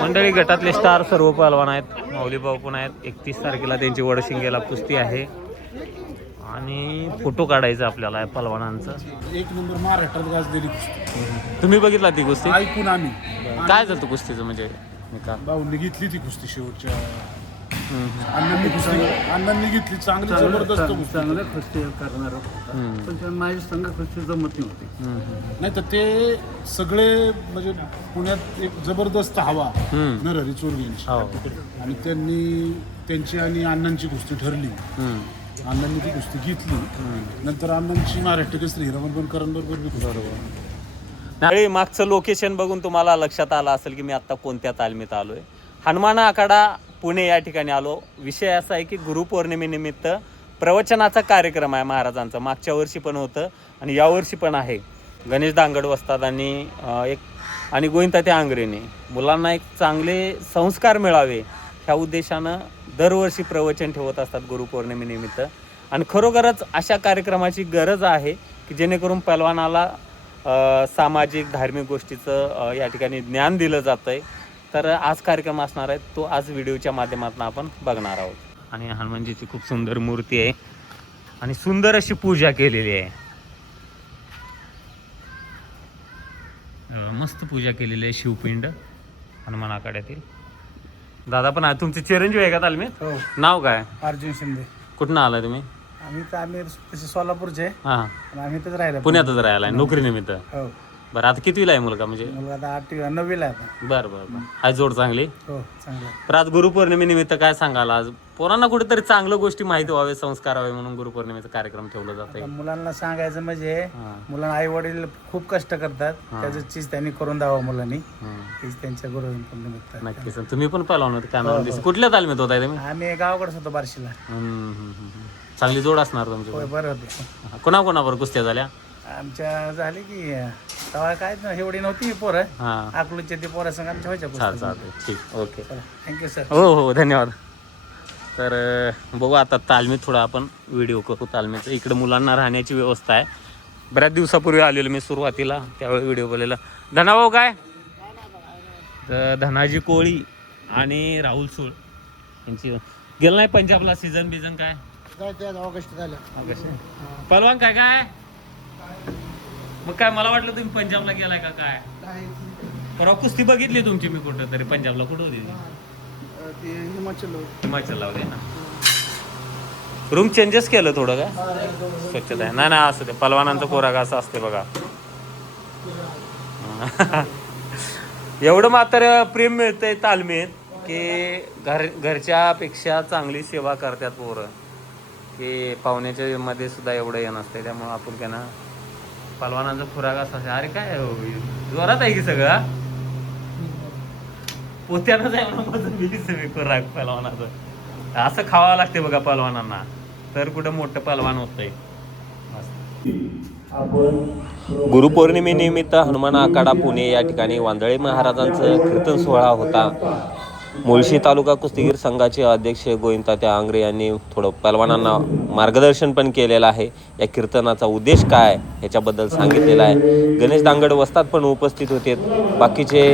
मंडळी गटातले स्टार सर्व पहलवान आहेत. माऊली भाऊ पण आहेत. 31 तारखेला त्यांची वडशिंगेला कुस्ती आहे आणि फोटो काढायचा आपल्याला या पहलवानांचा. एक नंबर महाराष्ट्रात गाजलेली कुस्ती. तुम्ही बघितला ती कुस्ती? ऐकून आम्ही. काय झालं कुस्तीचं म्हणजे निकाल? भाऊंनी घेतली ती कुस्ती शेवटच्या अण्णांनी घेतली. चांगली जबरदस्त चांगल्या कुस्ती करणार होता पण माझी संघ कुस्ती जमत नव्हती. नाही तर ते सगळे म्हणजे पुण्यात एक जबरदस्त हवा नरहरी चोरगेंची आणि त्यांची आणि अण्णांची कुस्ती ठरली. अण्णांनी ती कुस्ती घेतली. नंतर अण्णांची महाराष्ट्र केसरी हिरामन बनकरांबरोबर बी कुस्ती. मागचं लोकेशन बघून तुम्हाला लक्षात आलं असेल की मी आता कोणत्या तालमीत आलोय. हनुमान आखाडा पुणे या ठिकाणी आलो. विषय असा आहे की गुरुपौर्णिमेनिमित्त प्रवचनाचा कार्यक्रम आहे महाराजांचा. मागच्या वर्षी पण होतं आणि यावर्षी पण आहे. गणेश दांगड वस्ताद आणि गोविंदतात्या आंग्रेने मुलांना एक चांगले संस्कार मिळावे ह्या उद्देशानं दरवर्षी प्रवचन ठेवत असतात गुरुपौर्णिमेनिमित्त. आणि खरोखरच अशा कार्यक्रमाची गरज आहे की जेणेकरून पैलवानाला सामाजिक धार्मिक गोष्टीचं या ठिकाणी ज्ञान दिलं जातं आहे. तर आज कार्यक्रम असणार आहे तो आज व्हिडिओच्या माध्यमातून आपण बघणार आहोत. आणि हनुमानजीची खूप सुंदर मूर्ती आहे आणि सुंदर अशी पूजा केलेली आहे. मस्त पूजा केलेली आहे शिवपिंड हनुमान आखाड्यातील. दादा पण आहे तुमचे चिरंजीव आहे का तालमीत? हो. नाव काय? अर्जुन शिंदे. कुठून आलाय तुम्ही? आम्ही तसे सोलापूरचे. हां आम्ही इथेच राहिलो. पुण्यातच राहिलाय नोकरीनिमित्त. हो. बरं आता कितवीला आहे मुलगा? म्हणजे मुलगा आता 8वी 9वीला आहे. बरं हाय जोड चांगली. हो चांगलं. तर आज गुरुपौर्णिमेनिमित्त काय सांगाल? आज पोरांना कुठेतरी चांगल्या गोष्टी माहिती व्हावे संस्कार व्हावे म्हणून गुरुपौर्णिमेचा कार्यक्रम ठेवला जातोय. मुलांना सांगायचं म्हणजे मुलांना आई वडील खूप कष्ट करतात त्याचं चीज त्यांनी करून द्यावं मुलांनी. हीच त्यांच्या गुरुपौर्णिमेत. नक्कीच. तुम्ही पण पाहिला होता कॅमेरा दिसत. कुठल्या तालमीत होताय तुम्ही? आम्ही गावाकडेच होतो बार्शीला. चांगली जोड असणार तुमची. होय बरं होतं. कोणाकोणावर कुस्त्या झाल्या? आमच्या झाली की तेव्हा काय एवढी नव्हती पोरं. अकलूचे ते पोरं संग आमच्या व्हायच्या. चालतंय ठीक ओके थँक्यू सर. हो हो धन्यवाद. तर बघू आता तालमीत थोडा आपण व्हिडिओ करू तालमीचं. इकडे मुलांना राहण्याची व्यवस्था आहे. बऱ्याच दिवसापूर्वी आलेलो मी सुरुवातीला त्यावेळी व्हिडिओ बोललेला. धनाभाऊ काय तर धनाजी कोळी आणि राहुल सूळ यांची गेलं नाही पंजाबला सीझन बिझन काय ऑगस्ट झालं. पलवान काय काय मग काय मला वाटलं तुम्ही पंजाबला गेलाय का काय? परवा कुस्ती बघितली तुमची मी कुठं तरी पंजाबला. कुठं होती? हिमाचलला होते ना. रूम चेंजेस केलं थोडं काय स्वच्छता आहे? नाही असं ते पलवानांचा कोराग असं असते बघा. एवढं मात्र प्रेम मिळतंय तालमीत की घरच्यापेक्षा चांगली सेवा करतात पोरं. की पाहुण्याच्या मध्ये सुद्धा एवढं हे नसते. त्यामुळं आपण काय ना पलवानांचा खुराक असा. अरे काय जोरात आहे की सगळं पोत्यानंच आहे म्हणून सगळी खुराक पलवानाचं असं खावावं लागते बघा पलवानांना. तर कुठं मोठं पलवान होतंय. गुरुपौर्णिमेनिमित्त हनुमान आखाडा पुणे या ठिकाणी वांदळे महाराजांचं कीर्तन सोहळा होता. मुळशी तालुका कुस्तीगीर संघाचे अध्यक्ष गोविंदतात्या आंग्रे यांनी थोडं पहलवानांना मार्गदर्शन पण केलेलं आहे. या कीर्तनाचा उद्देश काय ह्याच्याबद्दल सांगितलेलं आहे. गणेश दांगड वस्ताद पण उपस्थित होते. बाकीचे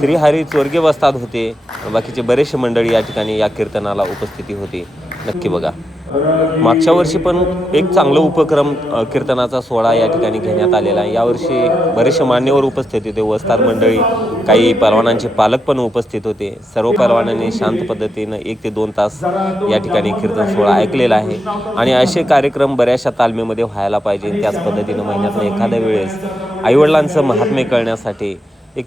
श्रीहरी चोरगे वस्ताद होते. बाकीचे बरेचसे मंडळी या ठिकाणी या कीर्तनाला उपस्थिती होती. नक्की बघा. मागच्या वर्षी पण एक चांगलं उपक्रम कीर्तनाचा सोहळा या ठिकाणी घेण्यात आलेला आहे. यावर्षी बरेचसे मान्यवर उपस्थित होते. वस्ताद मंडळी काही पहलवानांचे पालक पण उपस्थित होते. सर्व पहलवानांनी शांत पद्धतीनं 1 ते 2 तास या ठिकाणी कीर्तन सोहळा ऐकलेला आहे. आणि असे कार्यक्रम बऱ्याचशा तालमीमध्ये व्हायला पाहिजे. त्याच पद्धतीनं महिन्यातून एखाद्या वेळेस आईवडिलांचं महात्म्य कळण्यासाठी एक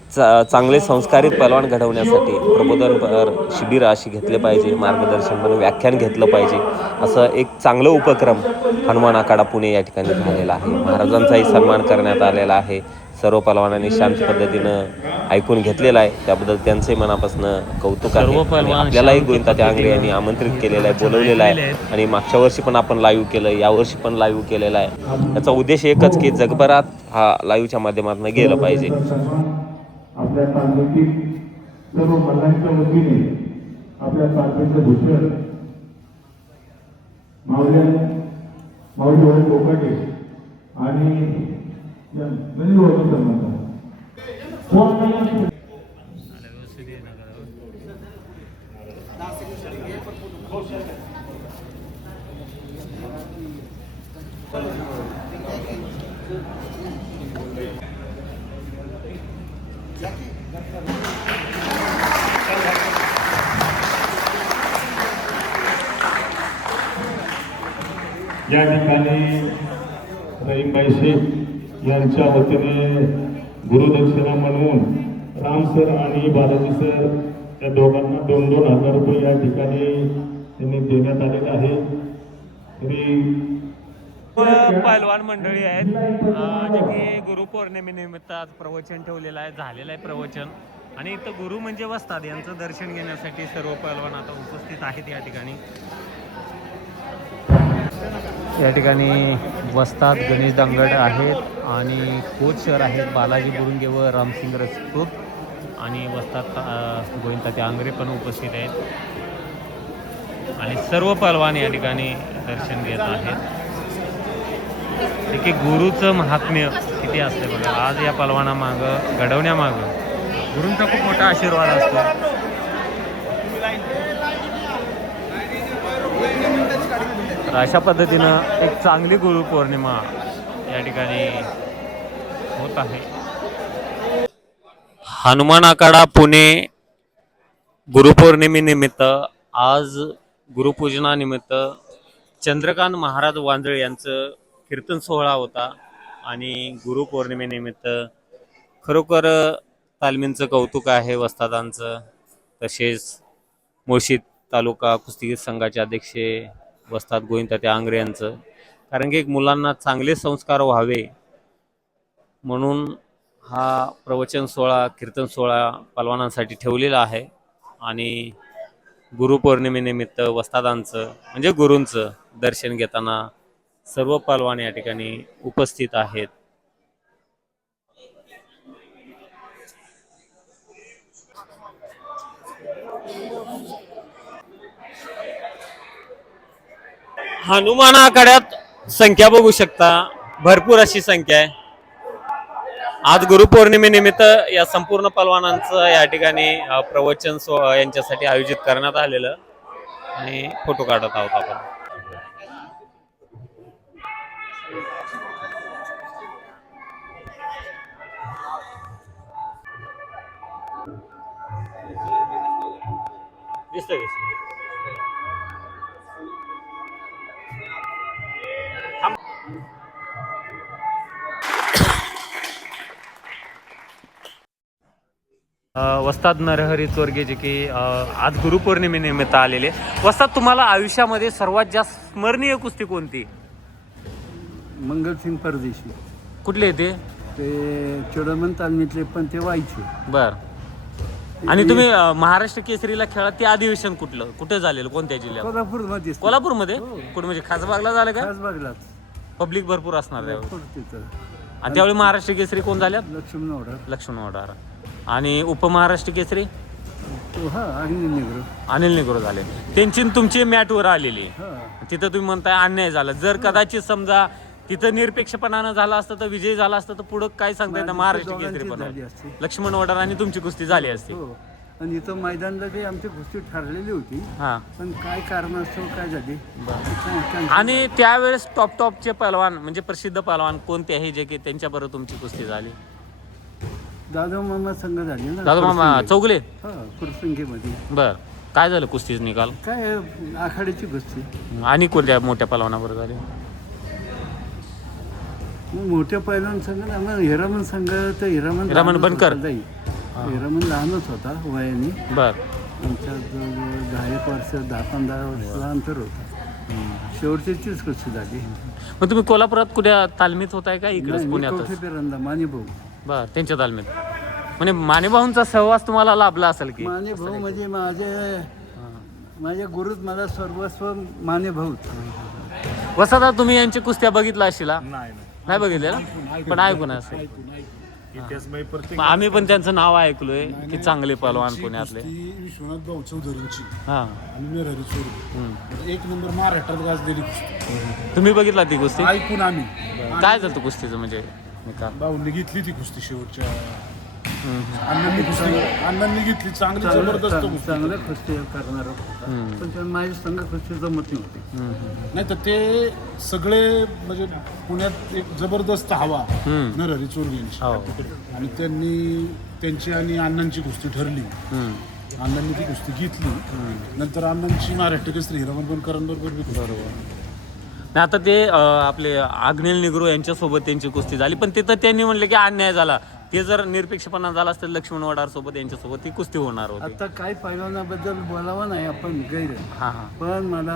चांगले संस्कारित पहलवान घडवण्यासाठी प्रबोधनपर शिबिर अशी घेतले पाहिजे. मार्गदर्शन पण व्याख्यान घेतलं पाहिजे. असं एक चांगलं उपक्रम हनुमान आखाडा पुणे या ठिकाणी झालेला आहे. महाराजांचाही सन्मान करण्यात आलेला आहे. सर्व पहलवानांनी शांत पद्धतीनं ऐकून घेतलेलं आहे. त्याबद्दल त्यांचंही मनापासून कौतुक आहे. आपल्यालाही गोविंदतात्या आंग्रे यांनी आमंत्रित केलेलं आहे, बोलवलेलं आहे. आणि मागच्या वर्षी पण आपण लाईव्ह केलं, यावर्षी पण लाईव्ह केलेलं आहे. याचा उद्देश एकच की जगभरात हा लाईव्हच्या माध्यमातून गेलं पाहिजे. आपल्या तालमीतील सर्व मल्लांच्या वतीने आपल्या तालमीचं भूषण माऊली कोकाटे आणि नंदू सन्मान या ठिकाणी रहीमभाई शेख यांच्या वतीने गुरुदक्षिणा म्हणून राम सर आणि बालाजी सर या दोघांना 2,000 रुपये या ठिकाणी त्यांनी देण्यात आलेले आहे. पहलवान मंडळी आहेत जे की गुरुपौर्णिमेनिमित्त आज प्रवचन ठेवलेलं आहे, झालेलं आहे प्रवचन. आणि इथं गुरु म्हणजे वस्ताद यांचं दर्शन घेण्यासाठी सर्व पहलवान आता उपस्थित आहेत या ठिकाणी. या ठिकाणी वस्ताद गणेश दांगड आहेत आणि कोच सर आहेत बालाजी बुरुंगे व रामसिंग रजपूत आणि वस्ताद गोविंद आंग्रे पण उपस्थित आहेत आणि सर्व पहलवान या ठिकाणी दर्शन घेत आहेत. की गुरुचं महात्म्य किती असते बघा. आज या पहलवानामागं घडवण्यामागं गुरूंचा खूप मोठा आशीर्वाद असतो. तर अशा पद्धतीनं एक चांगली गुरुपौर्णिमा या ठिकाणी होत आहे. हनुमान आखाडा पुणे गुरुपौर्णिमेनिमित्त आज गुरुपूजनानिमित्त चंद्रकांत महाराज वांजळे यांचं कीर्तन सोहळा होता आणि गुरुपौर्णिमेनिमित्त खरोखर तालमींचं कौतुक आहे वस्तादांचं. तसेच मुळशी तालुका कुस्तीगीर संघाचे अध्यक्ष वस्ताद गोविंद आंग्रे यांचं. कारण की एक मुलांना चांगले संस्कार व्हावे म्हणून हा प्रवचन सोहळा कीर्तन सोहळा पहलवानांसाठी ठेवलेला आहे. आणि गुरुपौर्णिमेनिमित्त वस्तादांचं म्हणजे गुरूंचं दर्शन घेताना सर्व पहलवान या ठिकाणी उपस्थित आहेत. हनुमान आखाड्यात संख्या बघू शकता, भरपूर अशी संख्या आहे. आज गुरुपौर्णिमेनिमित्त या संपूर्ण पहलवानांचं या ठिकाणी प्रवचन यांच्यासाठी आयोजित करण्यात आलेलं आणि फोटो काढत आहोत आपण. वस्ताद नरहरी चोरगे जे की आज गुरुपौर्णिमेनिमित्त आलेले. वस्ताद, तुम्हाला आयुष्यामध्ये सर्वात जास्त स्मरणीय कुस्ती कोणती? मंगलसिंग परदेशी. कुठले ते? ते चोडमन तालमीतले पण ते व्हायचे. बर. आणि तुम्ही महाराष्ट्र केसरीला खेळा ते अधिवेशन कुठं झालेलं, कोणत्या जिल्ह्यात? कोल्हापूरमध्ये. कोल्हापूरमध्ये? कुठे म्हणजे खासबागला झालं का? खासबागलाच. पब्लिक भरपूर असणार त्यावेळी. तिथं आणि त्यावेळी महाराष्ट्र केसरी कोण झाल्यात? लक्ष्मण ओढा. लक्ष्मण वडार. आणि उपमहाराष्ट्र केसरी तो हा अनिल निग्रो. अनिल निग्रो झाले. त्यांची तुमची मॅटवर आलेली. हा. तिथं तुम्ही म्हणताय अन्याय झाला. जर कदाचित समजा तिथं निरपेक्षपणानं झाला असतं तर विजय झाला असतं तर पुढं काय सांगता येतं? महाराष्ट्र केसरी पण झाली असती. लक्ष्मण वडार आणि तुमची कुस्ती झाली असती. हो. आणि इथं मैदानला ते आमची कुस्ती ठरलेली होती. हा. पण काय कारणास्तव काय झाली. आणि त्यावेळेस टॉपचे पहलवान म्हणजे प्रसिद्ध पहलवान कोणते आहे जे की त्यांच्याबरोबर तुमची कुस्ती झाली? दादा मामा संघ झाली ना. दादा मामा चौगले. हा, कुरसंगीमध्ये. बर. काय झालं कुस्तीच निकाल? काय आखाड्याची कुस्ती. आणि कोणत्या मोठ्या पहलवानाबरोबर झाली? मोठ्या पैलवान संघ आम्हाला हिरामन संघ तर हिरामन बनकर. हिरामन लहानच होता वयाने. बर. आमच्या 10 वर्ष 10-15 वर्षाला अंतर होता. शेवटची तीच कुस्ती झाली. मग तुम्ही कोल्हापुरात कुठे तालमीत होताय का इकडे पुण्यातच? मानेभाऊ. बर. त्यांच्या तालमीत म्हणजे मानेभाऊंचा सहवास तुम्हाला लाभला असेल की? मानेभाऊ म्हणजे माझे गुरुच मला सर्वस्व मानेभाऊ. वसदा, तुम्ही यांची कुस्त्या बघितल्या असशीला? नाही बघितल्या ना, पण ऐकून असेल. आम्ही पण त्यांचं नाव ऐकलोय की चांगले पहलवान पुण्यातले. विश्वनाथ भाऊ चौधरींची हा. आणि नरहरी चोरगे 1 नंबर महाराष्ट्रात गाजलेली कुस्ती. तुम्ही बघितला ती कुस्ती? ऐकून आम्ही. काय झालं कुस्तीचं म्हणजे निकाल? भाऊंनी घेतली ती कुस्ती शेवटच्या अण्णांनी घेतली चांगली जबरदस्त कुस्ती. चांगलं कुस्ती करणार होता पण त्यानं माझी संघ कुस्ती जमत नव्हती. नाही तर ते सगळे म्हणजे पुण्यात एक जबरदस्त हवा नरहरी चोरगे यांची. आणि त्यांची आणि अण्णांची कुस्ती ठरली. अण्णांनी ती कुस्ती घेतली. नंतर अण्णांची महाराष्ट्र केसरी हिरामन बनकरांबरोबर बी कुस्ती. नाही आता ते आपले आग्नेल निग्रो यांच्यासोबत त्यांची कुस्ती झाली, पण तिथं त्यांनी म्हणले की अन्याय झाला. ते जर निरपेक्षपणा झाला असतं लक्ष्मण वडार सोबत यांच्यासोबत ती कुस्ती होणार होती. आता काय पैलवानाबद्दल बोलावं नाही आपण गैर, पण मला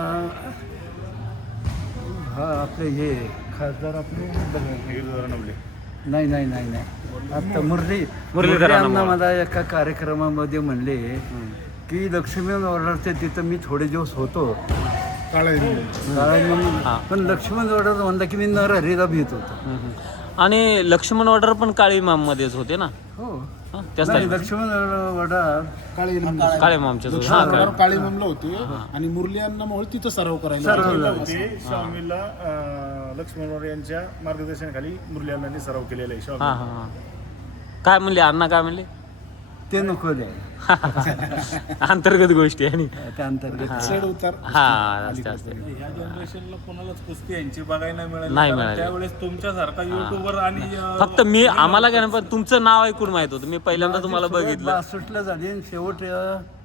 आपले हे खासदार आपले नाही आता मुरलीधर अण्णा मला एका कार्यक्रमामध्ये म्हणले की लक्ष्मण ऑर्डरच्या तिथं मी थोडे दिवस होतो पण लक्ष्मण ऑर्डर म्हणला की मी नरहरीला भीत होतो. आणि लक्ष्मण वडार पण काळी माम मध्येच होते ना. हो त्याच लक्ष्मण ऑर्डर काळे मामच्या काळे मामला होते आणि मुरली अण्णामुळे तिथं सराव करायला स्वामीला लक्ष्मण यांच्या मार्गदर्शनाखाली मुरली अण्णांनी सराव केलेला आहे. स्वामी काय म्हणले अण्णा, काय म्हणले? ते नको द्या अंतर्गत गोष्टी आणि त्या अंतर्गत चढ उतार. या जनरेशनला कोणालाच कुस्ती यांची बघायला नाही मिळाली. त्यावेळेस तुमच्यासारखा युट्यूबर आणि फक्त मी आम्हाला काय नाही, पण तुमचं नाव ऐकून माहित होतं. मी पहिल्यांदा तुम्हाला बघितलं. 62 झाली आणि शेवट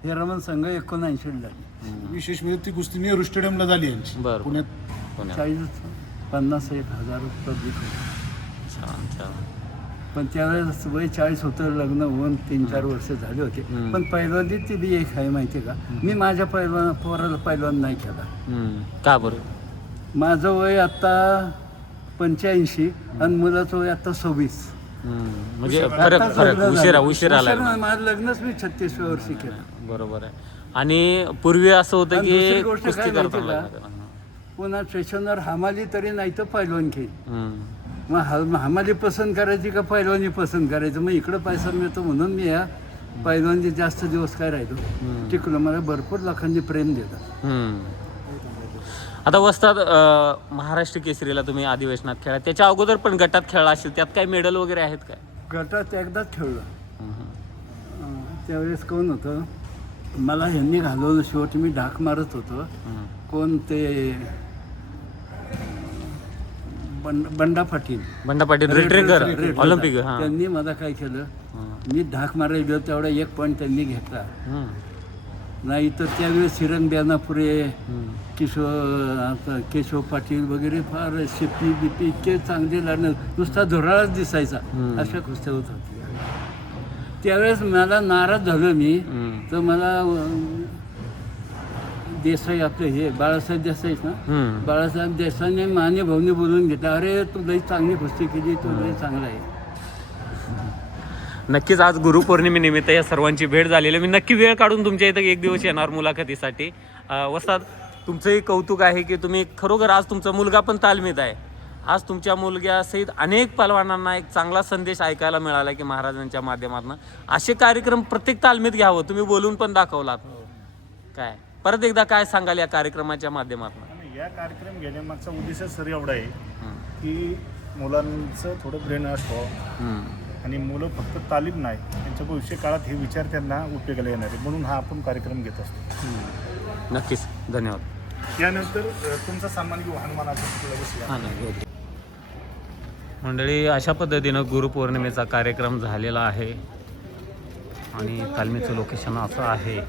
हिरामन संघ 79 झाली. विशेष म्हणजे ती कुस्ती नेहरू स्टेडियमला झाली यांची बरं. पुण्यात. 50,000 पब्लिक होती. पण त्यावेळेस वय 40 होतं, लग्न होऊन 3-4 वर्ष झाले होते. पण पैलवानी ती बी एक आहे माहिती का, मी माझ्या पोराला पैलवान नाही केला. का बरं? माझं वय आता 85 आणि मुलाचं वय आता 26. म्हणजे फरक उशिरा आला. माझं लग्नच मी 36व्या वर्षी केलं. बरोबर आहे. आणि पूर्वी असं होतं आणि दुसरी की गोष्ट कुस्ती काय माहिती करताना का, पुन्हा स्टेशनवर हमाली तरी नाही तर पैलवान खेळ. मग हमाली पसंत करायची का पैलवानी पसंत करायचं. मग इकडं पैसा मिळतो म्हणून मी या पैलवानी जास्त दिवस काय राहिलो टिकलो. मला भरपूर लोकांनी प्रेम देतात. आता वस्ताद महाराष्ट्र केसरीला तुम्ही अधिवेशनात खेळा, त्याच्या अगोदर पण गटात खेळला असेल, त्यात काही मेडल वगैरे आहेत काय? गटात एकदाच खेळलो. त्यावेळेस कोण होतं मला ह्यांनी घालवलं. शेवटी मी ढाक मारत होतो. कोण ते बंडा पाटील रेट्रेकर ऑलिम्पिक. त्यांनी मला काय केलं, मी ढाक मारायला गेलो तेवढा 1 पॉईंट त्यांनी घेतला. नाही तर त्यावेळेस हिरण ब्यानापुरे, केशव पाटील वगैरे फार शिपी बिपी इतके चांगले लढणं, नुसता धुराळाच दिसायचा. अशा कुस्त्या होत होत्या. त्यावेळेस मला नाराज झालो मी. तर मला देसाई आपले हे बाळासाहेब देसाईच ना, बाळासाहेब देसाईने माने भाऊने बोलून घेतला, अरे तू लई चांगली कुस्ती केली, तू लई चांगला आहे. नक्कीच आज गुरुपौर्णिमेनिमित्त या सर्वांची भेट झालेली. मी नक्की वेळ काढून तुमच्या इथं एक दिवस येणार मुलाखतीसाठी. वस्ताद, तुमचंही कौतुक आहे की तुम्ही खरोखर आज तुमचा मुलगा पण तालमीत आहे. आज तुमच्या मुलग्यासहित अनेक पहलवानांना एक चांगला संदेश ऐकायला मिळाला की महाराजांच्या माध्यमातून असे कार्यक्रम प्रत्येक तालमीत घ्यावं. तुम्ही बोलून पण दाखवलात. काय परत एकदा काय सांगाल या कार्यक्रमाच्या माध्यमातून? या कार्यक्रम घेण्यामागचा उद्देश सर एवढा आहे की मुलांचं थोडं ब्रेन वॉश व्हावं आणि मुलं फक्त तालीम नाही, त्यांच्या भविष्य काळात हे विचार त्यांना उपयोगाला येणार आहे, म्हणून हा आपण कार्यक्रम घेत असतो. नक्कीच, धन्यवाद. यानंतर तुमचा सन्मान घेऊ हनुमानाचा. मंडळी, अशा पद्धतीनं गुरुपौर्णिमेचा कार्यक्रम झालेला आहे आणि तालमीचं लोकेशन असं आहे.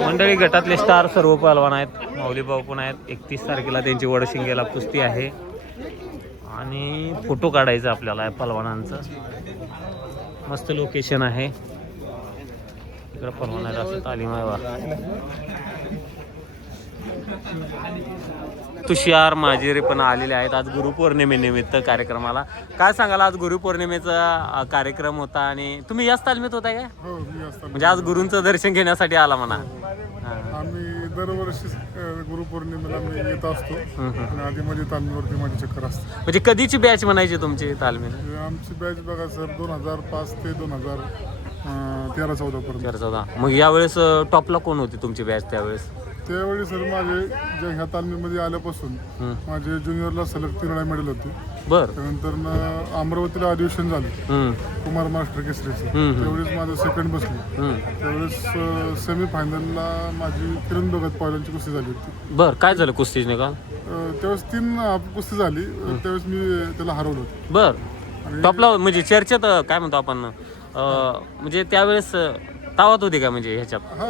मंडळी, गटातले स्टार सर्व पहलवान आहेत. माऊलीभाऊ पण आहेत. 31 तारखेला त्यांची वडशिंगेला कुस्ती आहे आणि फोटो काढायचा आपल्याला पहलवानांचं. मस्त लोकेशन आहे. इकडं पहलवानाला असं तालीम आहे बा. तुषार माजिरे पण आलेले आहेत आज गुरुपौर्णिमेनिमित्त कार्यक्रमाला. काय सांगाल, आज गुरुपौर्णिमेचा कार्यक्रम होता आणि तुम्ही याच तालमीत होता काय? म्हणजे आज गुरूंचं दर्शन घेण्यासाठी आला म्हणा. आम्ही दरवर्षी गुरुपौर्णिमेला मी येत असतो आणि आधी माझी तालमीवरती माझी चक्कर असते. म्हणजे कधीची बॅच म्हणायची तुमची तालमीत? आमची बॅच बघा सर 2005 ते 2013-14 पर्यंत. 14. मग यावेळेस टॉपला कोण होती तुमची बॅच त्यावेळेस? त्यावेळी सर माझे जे ह्या तालमीमध्ये आल्यापासून माझे ज्युनियरला सलग 3 वेळा मेडल होते. बर. त्यानंतर अमरावतीला अधिवेशन झालं कुमार मास्टर केसरीचं, त्यावेळेस माझं सेकंड बसली. त्यावेळेस सेमी फायनलला माझी किरण भगत पहिल्यांची कुस्ती झाली होती. बर. काय झालं कुस्तीने का? त्यावेळेस 3 कुस्ती झाली, त्यावेळेस मी त्याला हरवलं होतं. बर. टॉपला म्हणजे चर्चेत काय म्हणतो आपण म्हणजे त्यावेळेस तावत होती का म्हणजे ह्याच्यात? हा,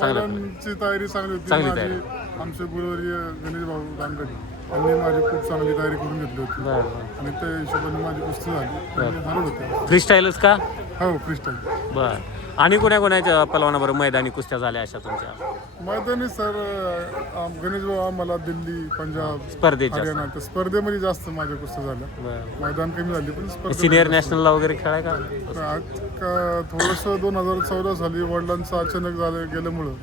पहिल्यांची तयारी चांगली होती. चांगली माझी तयारी. आमचे गुरुवर्य गणेश भाऊ रामगड यांनी माझी खूप चांगली तयारी करून घेतली होती. बर. आणि त्या हिशोबाने माझी कुस्ती झाली आणि हरवलं होते. फ्री स्टाईलच का? हो, फ्रीस्टाईल. बर. आणि कोण्या पलवानाबरोबर मैदानी कुस्त्या झाल्या अशा तुमच्या मैदानी सर गणेश भाऊ आम्हाला दिल्ली, पंजाब, स्पर्धेच्या? हरियाणा त्या स्पर्धेमध्ये जास्त माझ्या कुस्त्या झाल्या. बर. मैदान कमी झाली पण स्पर्धे सिनियर नॅशनलला वगैरे खेळाय का? थोडंसं 2014 साली वडिलांचं अचानक गेल्यामुळं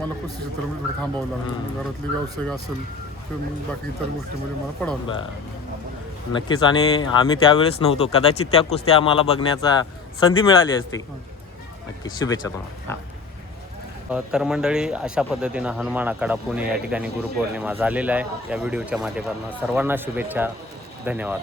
मला कुस्ती क्षेत्रामध्ये थोडं थांबावं लागलं. घरातली व्यावसायिक असेल तर मग बाकी इतर गोष्टीमध्ये मला पडावं लागलं. बर. नक्कीच. आणि आम्ही त्यावेळेस नव्हतो, कदाचित त्या कुस्त्या आम्हाला बघण्याचा संधी मिळाली असती. नक्की. शुभेच्छा तुम्हाला. तर मंडळी, अशा पद्धतीनं हनुमान आखाडा पुणे या ठिकाणी गुरुपौर्णिमा झालेला आहे. या व्हिडिओच्या माध्यमातून सर्वांना शुभेच्छा. धन्यवाद.